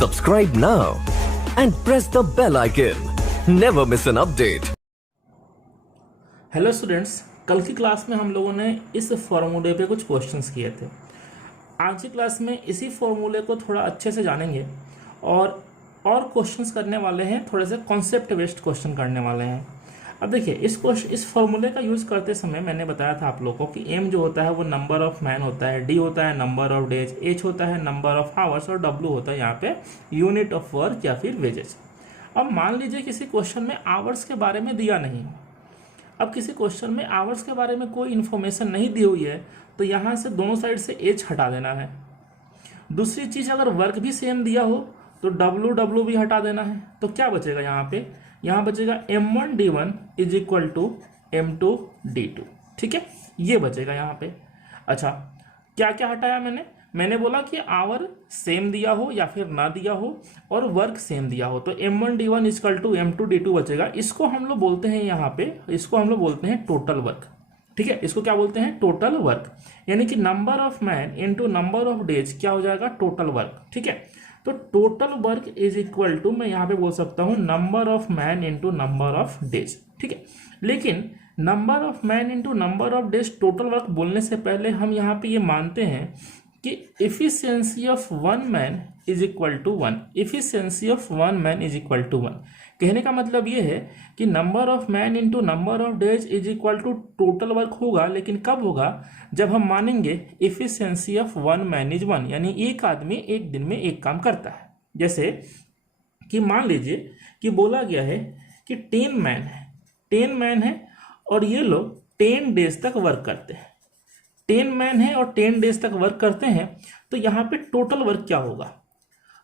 Subscribe now and press the bell icon. Never miss an update. Hello students, कल की class में हम लोगों ने इस फॉर्मूले पे कुछ क्वेश्चंस किए थे। आज की क्लास में इसी फॉर्मूले को थोड़ा अच्छे से जानेंगे और क्वेश्चंस करने वाले हैं, थोड़े से कॉन्सेप्ट बेस्ड क्वेश्चन करने वाले हैं। अब देखिए, इस फॉर्मूले का यूज़ करते समय मैंने बताया था आप लोगों को कि एम जो होता है वो नंबर ऑफ मैन होता है, डी होता है नंबर ऑफ डेज, एच होता है नंबर ऑफ आवर्स और डब्ल्यू होता है यहाँ पे यूनिट ऑफ वर्क या फिर वेजेस। अब मान लीजिए किसी क्वेश्चन में आवर्स के बारे में दिया नहीं हो। अब किसी क्वेश्चन में आवर्स के बारे में कोई इन्फॉर्मेशन नहीं दी हुई है तो यहाँ से दोनों साइड से एच हटा देना है। दूसरी चीज़, अगर वर्क भी सेम दिया हो तो डब्ल्यू डब्ल्यू भी हटा देना है। तो क्या बचेगा यहाँ बचेगा m1d1 is equal to m2d2। ठीक है, ये बचेगा यहाँ पे। अच्छा, क्या क्या हटाया मैंने बोला कि आवर सेम दिया हो या फिर ना दिया हो और वर्क सेम दिया हो तो m1d1 इक्वल टू m2d2 बचेगा। इसको हम लोग बोलते हैं इसको हम लोग बोलते हैं टोटल वर्क। ठीक है, इसको क्या बोलते हैं? Total work. यानी कि number of man into number of days क्या हो जाएगा? Total work. ठीक है, तो total work is equal to, मैं यहाँ पे बोल सकता हूँ number of man into number of days. ठीक है, लेकिन number of man into number of days total work बोलने से पहले हम यहाँ पे ये मानते हैं कि efficiency of one man is equal to 1। Efficiency of one man is equal to 1 कहने का मतलब ये है कि number of man into number of days is equal to total work होगा। लेकिन कब होगा? जब हम मानेंगे efficiency of one man is 1, यानी एक आदमी एक दिन में एक काम करता है। जैसे कि मान लीजिए कि बोला गया है कि 10 मैन है और ये लोग 10 डेज तक वर्क करते हैं। 10 मैन है और 10 डेज तक वर्क करते हैं, तो यहाँ पे टोटल वर्क क्या होगा?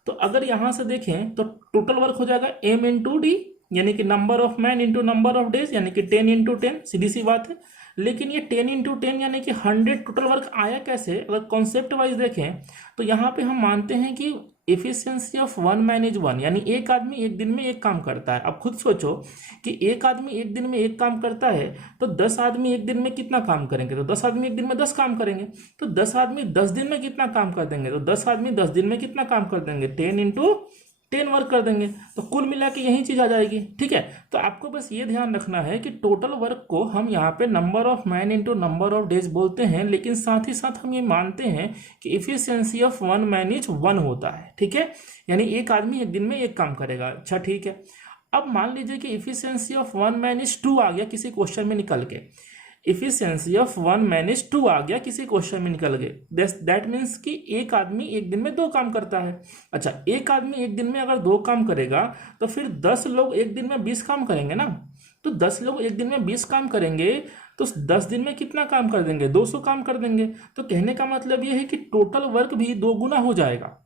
तो अगर यहां से देखें तो टोटल वर्क हो जाएगा m इंटू डी, यानी कि number of man into number of days, यानी कि 10 इंटू 10। सीधी सी बात है। लेकिन ये 10 इंटू 10 यानी कि 100 टोटल वर्क आया कैसे? अगर कॉन्सेप्ट वाइज देखें तो यहाँ पे हम मानते हैं कि efficiency of one man is 1, यानी एक आदमी एक दिन में एक काम करता है। अब खुद सोचो कि एक आदमी एक दिन में एक काम करता है तो 10 आदमी एक दिन में कितना काम करेंगे? तो 10 आदमी एक दिन में 10 काम करेंगे। तो 10 आदमी 10 दिन में कितना काम कर देंगे? तो 10 आदमी 10 दिन में कितना काम कर देंगे? 10 इंटू 10 वर्क कर देंगे। तो कुल मिला के यही चीज आ जाएगी। ठीक है, तो आपको बस ये ध्यान रखना है कि टोटल वर्क को हम यहाँ पे number of man into number of days बोलते हैं, लेकिन साथ ही साथ हम ये मानते हैं कि efficiency of one man is 1 होता है। ठीक है, यानी एक आदमी एक दिन में एक काम करेगा। अच्छा, ठीक है। अब मान लीजिए कि efficiency of one man is 2 आ गया किसी क्वेश्चन में निकल के। Efficiency of one man is 2 आ गया किसी क्वेश्चन में निकल गए। दैट मीन्स कि एक आदमी एक दिन में 2 काम करता है। अच्छा, एक आदमी एक दिन में अगर 2 काम करेगा तो फिर 10 लोग एक दिन में 20 काम करेंगे ना। तो 10 लोग एक दिन में 20 काम करेंगे तो 10 दिन में कितना काम कर देंगे? 200 काम कर देंगे। तो कहने का मतलब यह है कि टोटल वर्क भी 2 गुना हो जाएगा।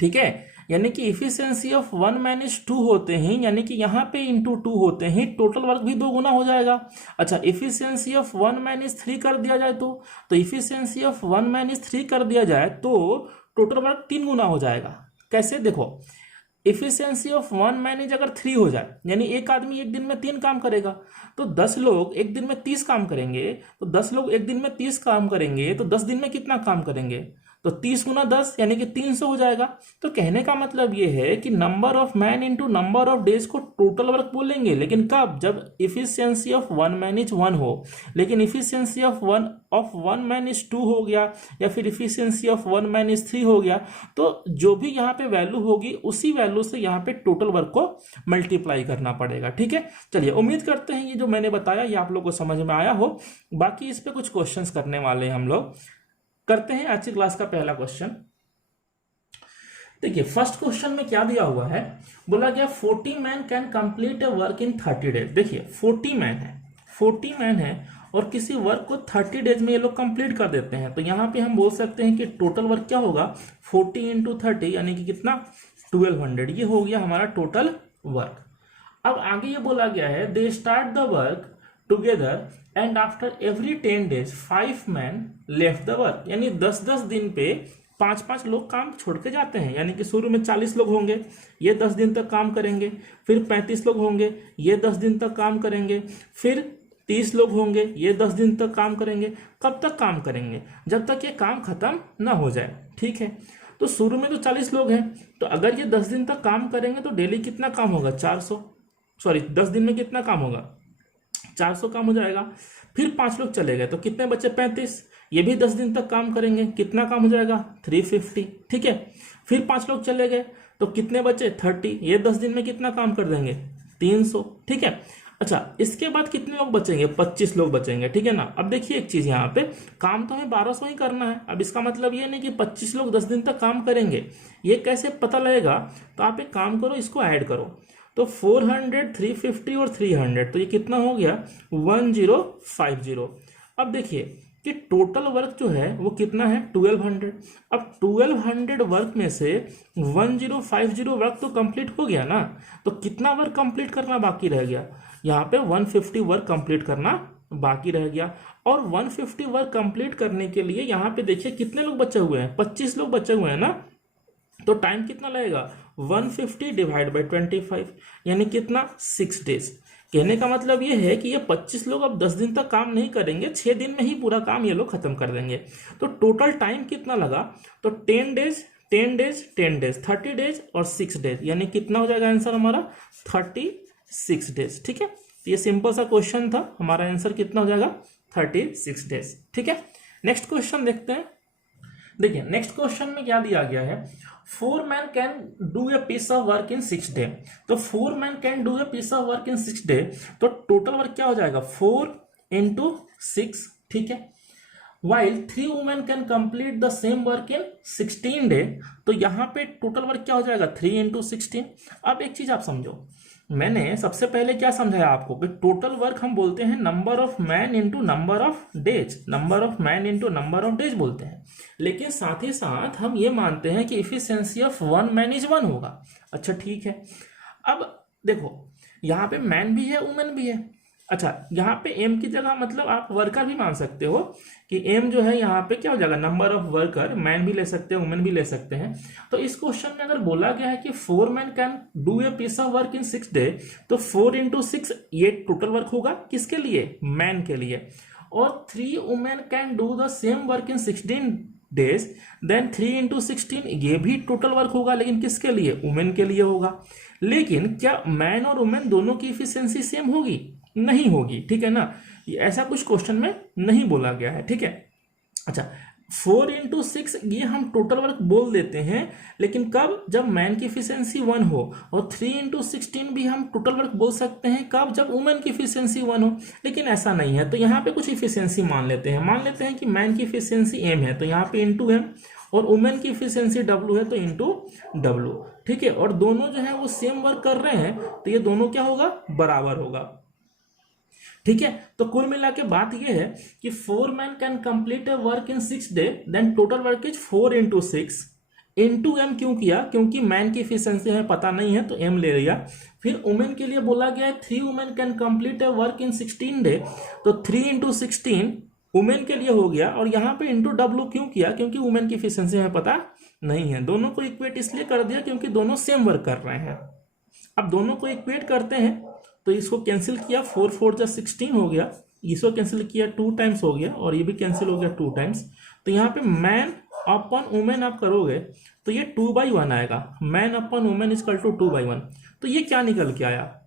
ठीक है, यानी कि efficiency of one man is 2 होते हैं, यानी कि यहाँ पे इंटू 2 होते हैं, टोटल वर्क भी 2 गुना हो जाएगा। अच्छा, efficiency of one man is 3 कर दिया जाए तो efficiency of one man is 3 कर दिया जाए तो टोटल वर्क 3 गुना हो जाएगा। कैसे? देखो, efficiency of one man is अगर 3 हो जाए, यानी एक आदमी एक दिन में 3 काम करेगा, तो 10 लोग एक दिन में 30 काम करेंगे। तो 10 लोग एक दिन में 30 काम करेंगे तो 10 दिन में कितना काम करेंगे? तो 30 गुना 10 यानी कि 300 हो जाएगा। तो कहने का मतलब ये है कि number of man into number of days को टोटल वर्क बोलेंगे, लेकिन कब? जब efficiency of one man is 1 हो। लेकिन efficiency of one man is 2 हो गया या फिर efficiency of one man is 3 हो गया, तो जो भी यहाँ पे वैल्यू होगी उसी वैल्यू से यहाँ पे टोटल वर्क को मल्टीप्लाई करना पड़ेगा। ठीक है, चलिए, उम्मीद करते हैं ये जो मैंने बताया ये आप लोग को समझ में आया हो। बाकी इस पे कुछ क्वेश्चंस करने वाले हैं हम लोग। करते हैं आज की क्लास का पहला क्वेश्चन। देखिए, फर्स्ट क्वेश्चन में क्या दिया हुआ है? बोला गया 40 man can complete a work in 30 days. देखिए, 40 मैन है और किसी वर्क को 30 डेज में ये लोग कंप्लीट कर देते हैं। तो यहाँ पे हम बोल सकते हैं कि टोटल वर्क क्या होगा? 40 इंटू 30 यानी कि कितना? 1200। ये हो गया हमारा टोटल वर्क। अब आगे ये बोला गया है they start the work together and after every 10 days 5 man left the work. यानी 10-10 दिन पे 5-5 लोग काम छोड़ के जाते हैं। यानी कि शुरू में 40 लोग होंगे, ये 10 दिन तक काम करेंगे। फिर 35 लोग होंगे, ये 10 दिन तक काम करेंगे। फिर 30 लोग होंगे, ये 10 दिन तक काम करेंगे। कब तक काम करेंगे? जब तक ये काम खत्म ना हो जाए। ठीक है, तो शुरू में तो 40 लोग हैं, तो अगर ये 10 दिन तक काम करेंगे तो डेली कितना काम होगा, 400, सॉरी 10 दिन में कितना काम होगा, 400 काम हो जाएगा। फिर 5 लोग चले गए तो कितने बचे, 35, ये भी 10 दिन तक काम करेंगे, कितना काम हो जाएगा, 350, ठीक है। फिर 5 लोग चले गए तो कितने बचे, 30, ये 10 दिन में कितना काम कर देंगे, 300, ठीक है। अच्छा, इसके बाद कितने लोग बचेंगे, 25 लोग बचेंगे, ठीक है ना। अब देखिए एक चीज, यहाँ पे काम तो हमें 1200 ही करना है। अब इसका मतलब ये नहीं कि 25 लोग 10 दिन तक काम करेंगे, ये कैसे पता लगेगा, तो आप एक काम करो, इसको ऐड करो, तो 400, 350 और 300, तो ये कितना हो गया, 1050। अब देखिए कि टोटल वर्क जो है वो कितना है, 1200। अब 1200 वर्क में से 1050 वर्क तो कंप्लीट हो गया ना, तो कितना वर्क कंप्लीट करना बाकी रह गया, यहाँ पे 150 वर्क कंप्लीट करना बाकी रह गया। और 150 वर्क कंप्लीट करने के लिए यहाँ पे देखिए कितने लोग बचे हुए हैं, 25 लोग बचे हुए हैं ना, तो टाइम कितना लगेगा, 150 डिवाइड बाई 25, यानी कितना, 6 डेज। कहने का मतलब ये है कि ये 25 लोग अब 10 दिन तक काम नहीं करेंगे, 6 दिन में ही पूरा काम ये लोग खत्म कर देंगे। तो टोटल टाइम कितना लगा, तो 10 डेज 10 डेज 10 डेज 30 डेज और 6 डेज, यानी कितना हो जाएगा आंसर हमारा, 36 डेज, ठीक है। तो ये सिंपल सा क्वेश्चन था, हमारा आंसर कितना हो जाएगा, 36 डेज, ठीक है। नेक्स्ट क्वेश्चन देखते हैं। देखिए नेक्स्ट क्वेश्चन में क्या दिया गया है, 4 men can do a piece of work in 6 day. तो 4 men can do a piece of work in 6 day, तो टोटल वर्क क्या हो जाएगा, 4 into 6, ठीक है। While 3 women can complete the same work in 16 day, तो यहाँ पे टोटल वर्क क्या हो जाएगा, 3 into 16। अब एक चीज आप समझो, मैंने सबसे पहले क्या समझाया आपको कि टोटल वर्क हम बोलते हैं number of man into number of days, number of man into number of days बोलते हैं। लेकिन साथ ही साथ हम ये मानते हैं कि इफिशिएंसी ऑफ 1 मैन इज 1 होगा। अच्छा ठीक है, अब देखो यहाँ पे मैन भी है वुमेन भी है। अच्छा, यहाँ पे एम की जगह मतलब आप वर्कर भी मान सकते हो कि एम जो है यहाँ पे क्या हो जाएगा, नंबर ऑफ वर्कर, मैन भी ले सकते हैं वुमेन भी ले सकते हैं। तो इस क्वेश्चन में अगर बोला गया है कि 4 man can do a piece of work in 6 day, तो 4 into 6 ये टोटल वर्क होगा किसके लिए, मैन के लिए। और 3 women can do the same work in 16 days, then 3 into 16 ये भी टोटल वर्क होगा, लेकिन किसके लिए, वुमेन के लिए होगा। लेकिन क्या मैन और वुमेन दोनों की इफिशिएंसी सेम होगी, नहीं होगी, ठीक है ना। ये ऐसा कुछ क्वेश्चन में नहीं बोला गया है, ठीक है। अच्छा, 4 into 6 ये हम टोटल वर्क बोल देते हैं, लेकिन कब, जब मैन की इफिशिएंसी 1 हो। और 3 into 16 भी हम टोटल वर्क बोल सकते हैं कब, जब वुमेन की इफिशिएंसी 1 हो। लेकिन ऐसा नहीं है, तो यहाँ पे कुछ इफिशिएंसी मान लेते हैं। मान लेते हैं कि मैन की इफिशिएंसी m है, तो यहाँ पे इंटू m, और वुमेन की इफिशिएंसी w है, तो इंटू w, ठीक है। और दोनों जो है वो सेम वर्क कर रहे हैं, तो ये दोनों क्या होगा, बराबर होगा, ठीक है। तो कुल मिला के बात यह है कि 4 man can complete a work in 6 day, then total work is 4 into 6 into m। क्यों किया, क्योंकि मैन की इफिशिएंसी हमें पता नहीं है तो m ले लिया। फिर वुमेन के लिए बोला गया है 3 women can complete a work in 16 day, तो 3 into 16 वुमेन के लिए हो गया। और यहाँ पे इंटू w क्यों किया, क्योंकि वुमेन की इफिशिएंसी हमें पता नहीं है। दोनों को इक्वेट इसलिए कर दिया क्योंकि दोनों सेम वर्क कर रहे हैं। अब दोनों को इक्वेट करते हैं, तो इसको कैंसिल किया, 4 4 जा 16 हो गया, इसको कैंसिल किया 2 टाइम्स हो गया, और ये भी कैंसिल हो गया 2 टाइम्स। तो यहाँ पे मैन अपॉन वुमेन आप करोगे तो ये 2/1 आएगा, man upon women equal to 2/1। तो ये क्या निकल के आया,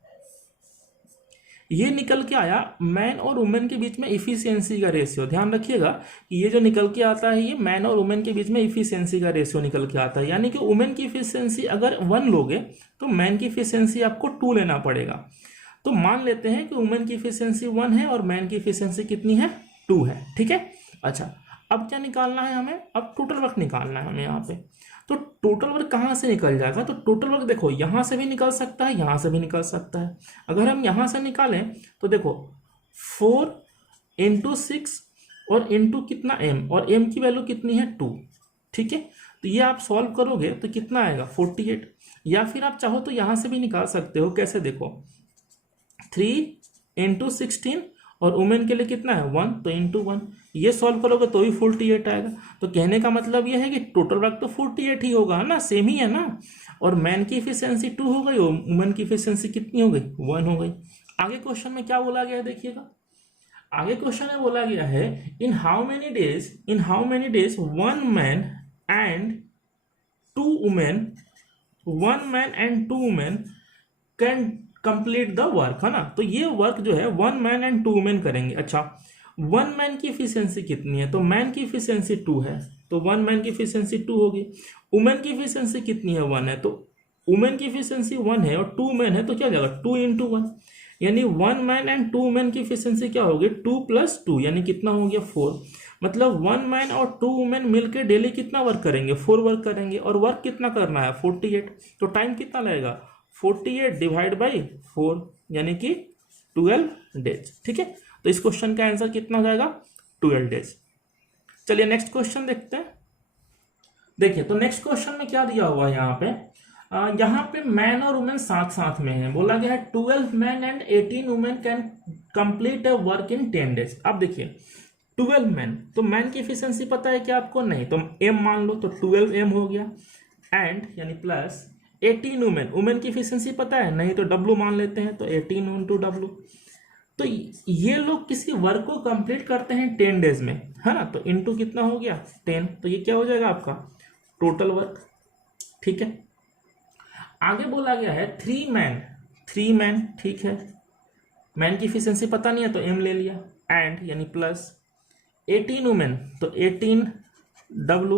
ये निकल के आया मैन और वुमेन के बीच में इफिशियंसी का रेशियो। ध्यान रखिएगा कि ये जो निकल के आता है, ये मैन और वुमेन के बीच में इफिशियंसी का रेशियो निकल के आता है। यानी कि वुमेन की इफिशियंसी अगर 1 लोगे तो मैन की इफिशियंसी आपको 2 लेना पड़ेगा। तो मान लेते हैं कि वुमेन की इफिशियंसी 1 है और मैन की इफिशियंसी कितनी है, 2 है, ठीक है। अच्छा, अब क्या निकालना है हमें, अब टोटल वर्क निकालना है हमें यहाँ पे। तो टोटल वर्क कहाँ से निकल जाएगा, तो टोटल वर्क देखो यहाँ से भी निकल सकता है, यहाँ से भी निकल सकता है। अगर हम यहाँ से निकालें तो देखो 4 into 6 और इंटू कितना m, और m की वैल्यू कितनी है 2, ठीक है। तो ये आप सॉल्व करोगे तो कितना आएगा 48। या फिर आप चाहो तो यहाँ से भी निकाल सकते हो, कैसे देखो 3 into 16 और वुमेन के लिए कितना है 1, तो इंटू 1, ये सॉल्व करोगे तो भी 48 आएगा। तो कहने का मतलब ये है कि टोटल वर्क तो 48 ही होगा ना, सेम ही है ना। और मैन की इफिशियंसी 2 हो गई, वुमेन की इफिशियंसी कितनी हो गई, 1 हो गई। आगे क्वेश्चन में क्या बोला गया है देखिएगा, आगे क्वेश्चन में बोला गया है in how many days 1 man and 2 women 1 man and 2 women can complete the work, है ना। तो ये वर्क जो है 1 मैन एंड 2 वुमेन करेंगे। अच्छा 1 मैन की इफिशियंसी कितनी है, तो मैन की इफिशियंसी 2 है, तो 1 मैन की इफिशियंसी 2 होगी। वुमेन की इफिशियंसी कितनी है, 1 है, तो वुमेन की इफिशियंसी 1 है और 2 मैन है, तो क्या जाएगा 2 इंटू 1, यानी 1 मैन एंड 2 मैन की इफिशियंसी क्या होगी 2 प्लस 2, यानी कितना हो गया 4। मतलब 1 मैन और 2 वुमेन मिलकर डेली कितना वर्क करेंगे 4 वर्क करेंगे, और वर्क कितना करना है 48, तो टाइम कितना लगेगा 48 डिवाइड बाई 4 यानी कि 12 डेज। ठीक है, तो इस क्वेश्चन का आंसर कितना हो जाएगा 12 डेज। चलिए नेक्स्ट क्वेश्चन देखते हैं। देखिए तो नेक्स्ट क्वेश्चन में क्या दिया हुआ है यहाँ पे मैन और वुमेन साथ साथ में है। बोला गया है 12 man and 18 women can complete a work in 10 days. अब देखिए 12 मैन, तो मैन की एफिशिएंसी पता है क्या आपको, नहीं, तो एम मान लो, तो 12 एम हो गया, एंड यानी प्लस 18 वुमेन, वुमेन की एफिशिएंसी पता है, नहीं, तो डब्लू मान लेते हैं, तो 18 इंटू डब्लू। तो ये लोग किसी वर्क को कंप्लीट करते हैं 10 डेज में, है ना, तो इंटू कितना हो गया 10, तो ये क्या हो जाएगा आपका टोटल वर्क। ठीक है, आगे बोला गया है 3 मैन, ठीक है, मैन की एफिशिएंसी पता नहीं है तो एम ले लिया, एंड यानी प्लस 18 वुमेन, तो 18 डब्लू।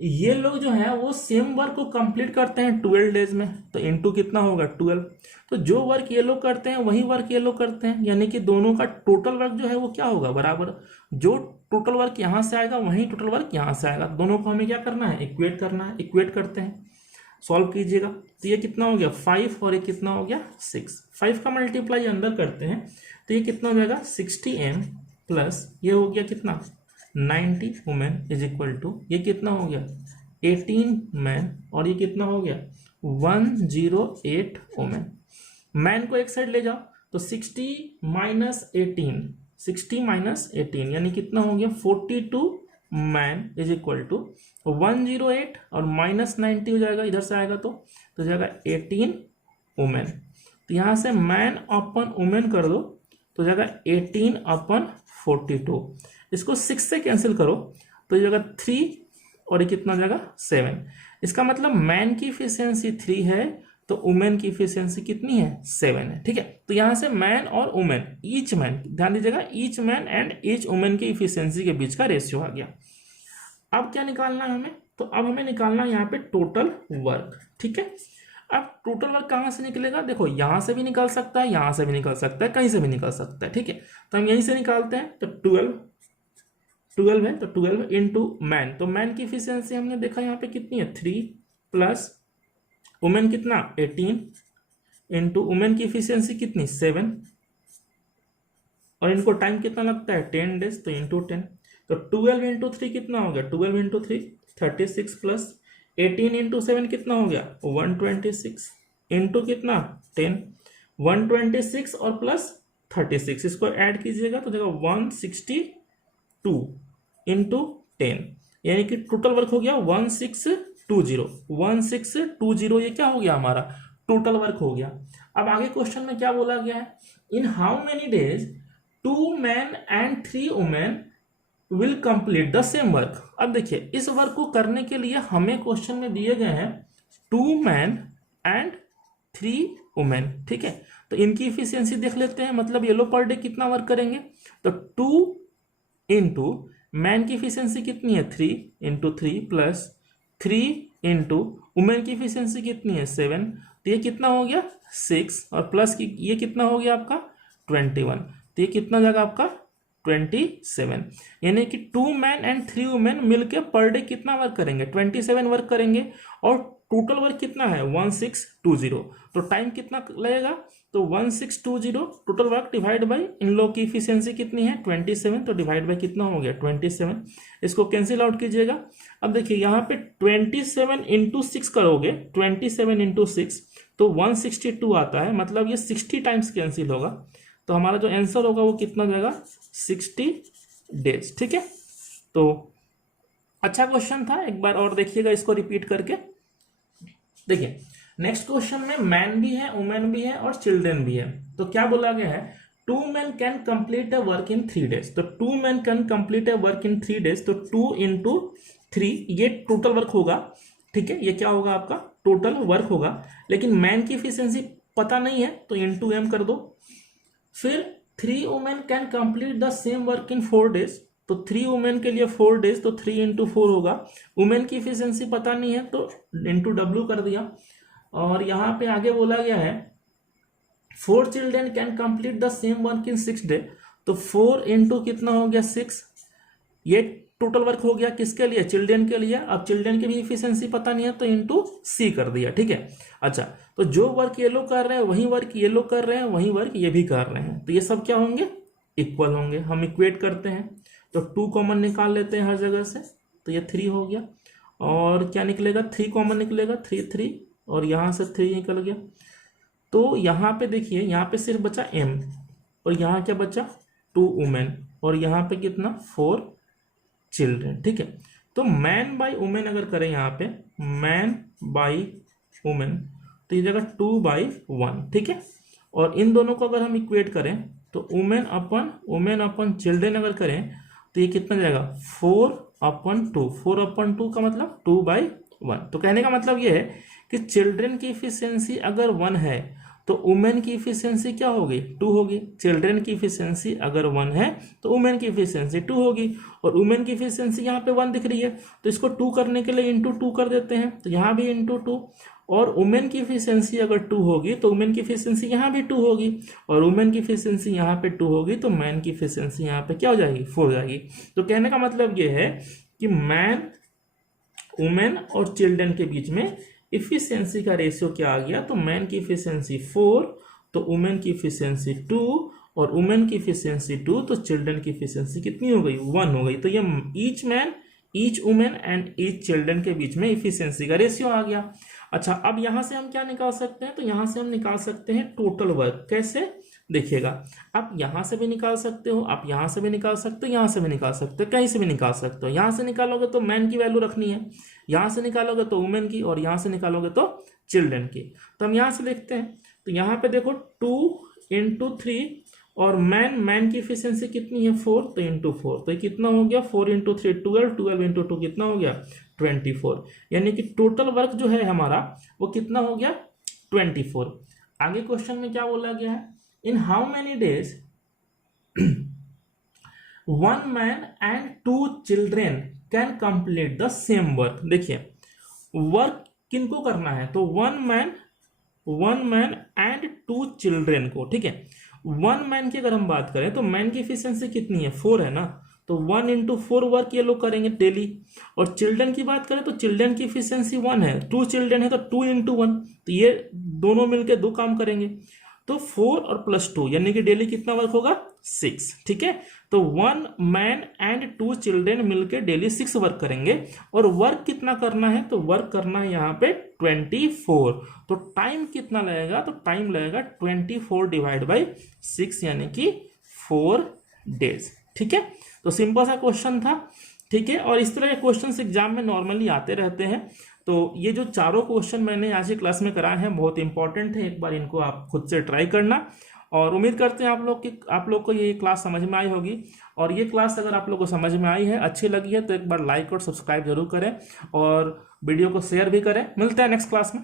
ये लोग जो है वो सेम वर्क को कंप्लीट करते हैं 12 डेज में, तो इंटू कितना होगा 12। तो जो वर्क ये लोग करते हैं वही वर्क ये लोग करते हैं, यानी कि दोनों का टोटल वर्क जो है वो क्या होगा बराबर, जो टोटल वर्क यहाँ से आएगा वही टोटल वर्क यहाँ से आएगा, दोनों को हमें क्या करना है इक्वेट करना है। इक्वेट करते हैं, सॉल्व कीजिएगा, तो ये कितना हो गया 5 और ये कितना हो गया 6। 5 का मल्टीप्लाई अंदर करते हैं तो ये कितना हो जाएगा 60m प्लस ये हो गया कितना 90 वुमेन इज इक्वल टू ये कितना हो गया 18 मैन और ये कितना हो गया 108 वुमेन। मैन को एक साइड ले जाओ तो 60 माइनस 18 यानी कितना हो गया 42 मैन इज इक्वल टू 108 और माइनस 90 हो जाएगा, इधर से आएगा तो जाएगा 18 वुमेन। तो यहाँ से मैन अपन वुमेन कर दो तो जाएगा 18 अपन 42, इसको 6 से कैंसिल करो तो ये जाएगा 3 और ये कितना जाएगा 7। इसका मतलब मैन की इफिशियंसी 3 है तो वुमेन की इफिशियंसी कितनी है 7 है। ठीक है, तो यहाँ से मैन और वुमेन, ईच मैन, ध्यान दीजिएगा, each man and each women की इफिशियंसी के बीच का रेशियो आ गया। अब क्या निकालना है हमें, तो अब हमें निकालना है यहाँ पे टोटल वर्क। ठीक है, अब टोटल वर्क कहाँ से निकलेगा, देखो यहाँ से भी निकल सकता है, यहाँ से भी निकल सकता है, कहीं से भी निकल सकता है। ठीक है, तो हम यहीं से निकालते हैं, तो 12 है, तो 12 इंटू मैन, तो मैन की इफिशियंसी हमने देखा यहाँ पे कितनी है 3 प्लस वुमेन कितना 18 इंटू वुमेन की इफिशियंसी कितनी 7 और इनको टाइम कितना लगता है 10 डेज, तो इंटू 10, तो 12 इंटू 3 कितना हो गया 12 इंटू 3 36 प्लस 18 इंटू 7 कितना हो गया 126 इंटू कितना 10 126 और प्लस 36, इसको ऐड कीजिएगा तो जाएगा 162 इंटू 10, यानी कि टोटल वर्क हो गया 1620 ये क्या हो गया हमारा टोटल वर्क हो गया। अब आगे क्वेश्चन में क्या बोला गया है, in how many days 2 man and 3 women will complete the same work. अब देखिए इस वर्क को करने के लिए हमें क्वेश्चन में दिए गए हैं 2 मैन एंड 3 वुमेन। ठीक है, तो इनकी इफिशियंसी देख लेते हैं, मतलब ये लोग पर डे कितना वर्क करेंगे, तो 2 इंटू मैन की इफिशियंसी कितनी है 3 इंटू 3 प्लस 3 इंटू वुमेन की इफिशियंसी कितनी है 7, तो ये कितना हो गया 6 और प्लस की ये कितना हो गया आपका 21, तो ये कितना जाएगा आपका 27, यानी कि 2 मैन एंड 3 वुमेन मिलकर पर डे कितना वर्क करेंगे 27 वर्क करेंगे और टोटल वर्क कितना है 1620, तो टाइम कितना लगेगा, तो 1620 टोटल वर्क डिवाइड बाई इन लोग की इफिशियंसी कितनी है 27, तो डिवाइड बाई कितना हो गया 27, इसको कैंसिल आउट कीजिएगा। अब देखिए यहाँ पे 27 इंटू 6 करोगे, 27 इंटू 6 तो 162 आता है, मतलब ये 60 टाइम्स कैंसिल होगा, तो हमारा जो आंसर होगा वो कितना जाएगा 60 डेज। ठीक है, तो अच्छा क्वेश्चन था, एक बार और देखिएगा इसको रिपीट करके। देखिए नेक्स्ट क्वेश्चन में मैन भी है, वुमेन भी है और चिल्ड्रन भी है, तो क्या बोला गया है 2 man can complete a work in 3 days, तो 2 man can complete a work in 3 days, तो 2 इंटू 3 ये टोटल वर्क होगा, ठीक है, ये क्या होगा आपका टोटल वर्क होगा, लेकिन मैन की इफिशियंसी पता नहीं है तो इंटू एम कर दो। फिर 3 women can complete the same work in 4 days, तो 3 वुमेन के लिए 4 डेज, तो 3 इंटू 4 होगा। वुमेन की इफिशियंसी पता नहीं है तो इंटू डब्ल्यू कर दिया। और यहाँ पे आगे बोला गया है 4 children can complete the same work in 6 day, तो 4 इंटू कितना हो गया 6, ये टोटल वर्क हो गया किसके लिए, चिल्ड्रेन के लिए। अब चिल्ड्रेन की भी इफिशियंसी पता नहीं है तो इंटू सी कर दिया, ठीक है। अच्छा, तो जो वर्क ये लोग कर रहे हैं वही वर्क ये लोग कर रहे हैं, वही वर्क ये भी कर रहे हैं, तो ये सब क्या होंगे, इक्वल होंगे। हम इक्वेट करते हैं तो 2 कॉमन निकाल लेते हैं हर जगह से, तो ये 3 हो गया। और क्या निकलेगा, 3 कॉमन निकलेगा, 3 और यहाँ से 3 निकल गया। तो यहाँ पे देखिए, यहाँ पे सिर्फ बचा m, और यहाँ क्या बचा 2 वुमेन, और यहाँ पे कितना 4 चिल्ड्रेन, ठीक है। तो मैन बाई वुमेन अगर करें यहाँ पे मैन बाई वुमेन, तो ये जगह 2/1, ठीक है। और इन दोनों को अगर हम इक्वेट करें तो वुमेन अपन चिल्ड्रेन अगर करें तो ये कितना जाएगा 4/2, 4/2 का मतलब 2/1। तो कहने का मतलब ये है कि चिल्ड्रेन की इफिशियंसी अगर 1 है तो वुमेन की इफिशियंसी क्या होगी 2 होगी। चिल्ड्रेन की इफिशियंसी अगर 1 है तो वुमेन की इफिशियंसी 2 होगी, और वुमेन की इफिशियंसी यहाँ पे 1 दिख रही है तो इसको 2 करने के लिए इंटू 2 कर देते हैं, तो यहाँ भी इंटू 2। और वुमेन की इफिशियंसी अगर 2 होगी तो वुमेन की इफिशियंसी यहाँ भी 2 होगी, और वुमेन की इफिशियंसी यहाँ पे 2 होगी तो मैन की इफिशियंसी यहाँ पे क्या हो जाएगी 4 हो जाएगी। तो कहने का मतलब ये है कि मैन, वुमेन और चिल्ड्रेन के बीच में इफिशियंसी का रेशियो क्या आ गया, तो मैन की इफिशियंसी 4 तो वुमेन की इफिशियंसी 2, और वुमेन की इफिशियंसी 2 तो चिल्ड्रन की इफिशियंसी कितनी हो गई 1 हो गई। तो ये each man, each women and each children के बीच में इफिशियंसी का रेशियो आ गया। अच्छा, अब यहां से हम क्या निकाल सकते हैं, तो यहां से हम निकाल सकते हैं टोटल वर्क। कैसे, देखिएगा, आप यहां से भी निकाल सकते हो, आप यहां से भी निकाल सकते हो, यहां से भी निकाल सकते हो, कहीं से भी निकाल सकते हो। यहां से निकालोगे तो मैन की वैल्यू रखनी है, यहां से निकालोगे तो वुमेन की, और यहां से निकालोगे तो चिल्ड्रन की। तो हम यहां से लिखते हैं, तो यहां पे देखो 2 इंटू 3, और मैन की इफिशियंसी कितनी है 4, तो इंटू 4, तो ये कितना हो गया 4 इंटू 3 12, 12 इंटू 2 कितना हो गया 24। यानी कि टोटल वर्क जो है हमारा वो कितना हो गया 24। आगे क्वेश्चन में क्या बोला गया है, in how many days 1 man and 2 children can complete the same work. देखिए, वर्क किनको करना है, तो 1 मैन एंड 2 चिल्ड्रेन को, ठीक है। 1 मैन की अगर हम बात करें तो मैन की इफिशियंसी कितनी है 4 है ना, तो 1 इंटू 4 वर्क ये लोग करेंगे डेली। और चिल्ड्रन की बात करें तो चिल्ड्रन की इफिशियंसी 1 है, 2 चिल्ड्रन है तो 2 इंटू 1, तो ये दोनों मिलकर 2 काम करेंगे, तो 4 और प्लस 2 यानी कि डेली कितना वर्क होगा 6, ठीक है। तो 1 मैन एंड 2 चिल्ड्रेन मिलकर डेली 6 वर्क करेंगे। और वर्क कितना करना है, तो वर्क करना है यहाँ पे 24। तो टाइम कितना लगेगा, तो टाइम लगेगा 24 डिवाइड बाई 6 यानी कि 4 डेज, ठीक है। तो सिंपल सा क्वेश्चन था, ठीक है। और इस तरह के क्वेश्चंस एग्जाम में नॉर्मली आते रहते हैं। तो ये जो चारों क्वेश्चन मैंने आज की क्लास में कराए हैं बहुत इंपॉर्टेंट है, एक बार इनको आप खुद से ट्राई करना। और उम्मीद करते हैं आप लोग को ये क्लास समझ में आई होगी। और ये क्लास अगर आप लोग को समझ में आई है, अच्छी लगी है, तो एक बार लाइक और सब्सक्राइब जरूर करें और वीडियो को शेयर भी करें। मिलते हैं नेक्स्ट क्लास में।